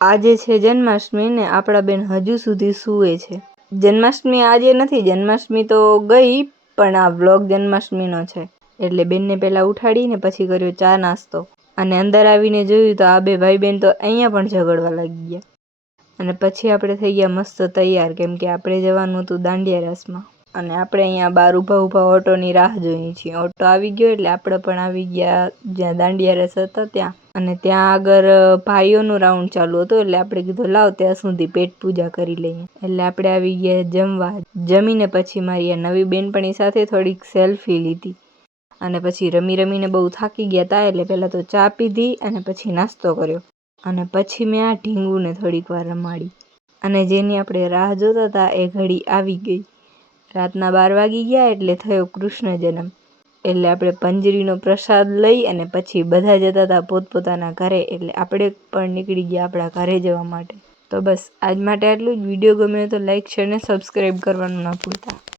આજે છે જન્માષ્ટમી ને આપણા બેન હજુ સુધી સૂવે છે. જન્માષ્ટમી આજે નથી, જન્માષ્ટમી તો ગઈ, પણ આ વ્લોગ જન્માષ્ટમીનો છે. એટલે બેનને પહેલા ઉઠાડીને પછી કર્યો ચા નાસ્તો, અને અંદર આવીને જોયું તો આ બે ભાઈ બેન તો અહીંયા પણ ઝઘડવા લાગી ગયા. અને પછી આપણે થઈ ગયા મસ્ત તૈયાર, કેમ કે આપણે જવાનું હતું દાંડિયા રાસમાં. અને આપણે અહીંયા બહાર ઊભા ઓટોની રાહ જોઈએ છીએ. ઓટો આવી ગયો એટલે આપણે પણ આવી ગયા જ્યાં દાંડિયા રાસ હતા ત્યાં. અને ત્યાં આગળ ભાઈઓનું રાઉન્ડ ચાલુ હતું, એટલે આપણે કીધું લાવ ત્યાં સુધી પેટ પૂજા કરી લઈએ. એટલે આપણે આવી ગયા જમવા. જમીને પછી મારી આ નવી બેનપણી સાથે થોડીક સેલ્ફી લીધી. અને પછી રમીને બહુ થાકી ગયા હતા, એટલે પહેલાં તો ચા પીધી અને પછી નાસ્તો કર્યો. અને પછી મેં આ ઢીંગુને થોડીક વાર રમાડી. અને જેની આપણે રાહ જોતા હતા એ ઘડી આવી ગઈ. રાતના 12 વાગી ગયા એટલે થયો કૃષ્ણ જન્મ. એટલે આપણે પંજરીનો પ્રસાદ લઈ અને પછી બધા જતા હતા પોતપોતાના ઘરે. એટલે આપણે પણ નીકળી ગયા આપણા ઘરે જવા માટે. તો બસ આજ માટે આટલું જ. વિડીયો ગમે તો લાઈક, શેર ને સબસ્ક્રાઈબ કરવાનું ના ભૂલતા.